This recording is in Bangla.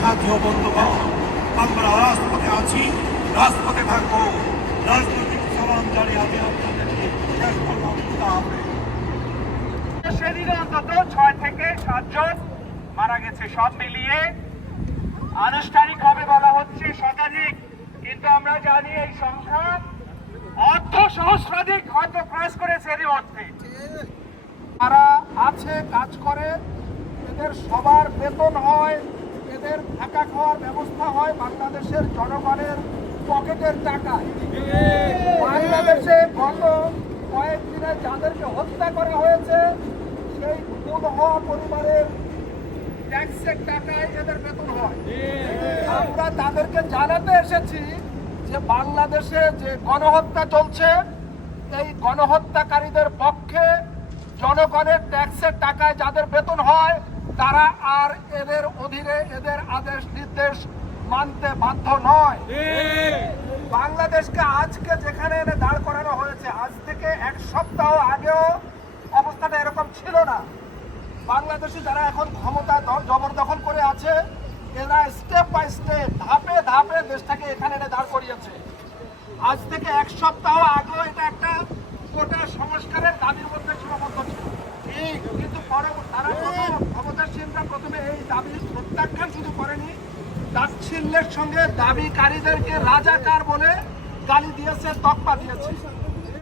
সাথী ও বন্ধুগণ আমরা রাজপথে আছি, রাজপথে থাকব। রাজনৈতিক সালাম জানিয়ে আমি আপনাদেরকে খুদা হাফেজ। অন্তত ছয় থেকে সাতজন মারা গেছে, সব মিলিয়ে। আনুষ্ঠানিকভাবে বলা হচ্ছে শতাধিক, কিন্তু আমরা জানি এই সংখ্যা অর্ধ সহস্রাধিক হয়তো ক্রস করেছে এরই মধ্যে। যারা আছে, কাজ করে, এদের সবার বেতন হয় এদের থাকা খাওয়ার ব্যবস্থা হয় বাংলাদেশের জনগণের পকেটের টাকায়। বাংলাদেশে গত কয়েকদিনে যাদেরকে হত্যা করা হয়েছে, সেই খুন হওয়া পরিবারের ট্যাক্সের টাকায় এদের বেতন হয়। আমরা তাদেরকে জানাতে এসেছি যে বাংলাদেশে যে গণহত্যা চলছে, এই গণহত্যাকারীদের পক্ষে জনগণের ট্যাক্সের টাকায় যাদের বেতন হয়, তারা আর এদের অধীনে এদের আদেশ নির্দেশ মানতে বাধ্য নয়। বাংলাদেশকে আজকে যেখানে এনে দাঁড় করানো হয়েছে, আজ থেকে এক সপ্তাহ আগেও অবস্থাটা এরকম ছিল না। বাংলাদেশে যারা এখন ক্ষমতা জবরদখল করে আছে, এরা স্টেপ বাই স্টেপ ধাপে ধাপে দেশটাকে এখানে এনে দাঁড় করিয়েছে। আজ থেকে এক সপ্তাহ আগেও দাবি প্রত্যাখ্যান শুধু করেনি তাচ্ছিল্যের সঙ্গে দাবিকারীদেরকে রাজাকার বলে গালি দিয়েছে তকমা দিয়েছে।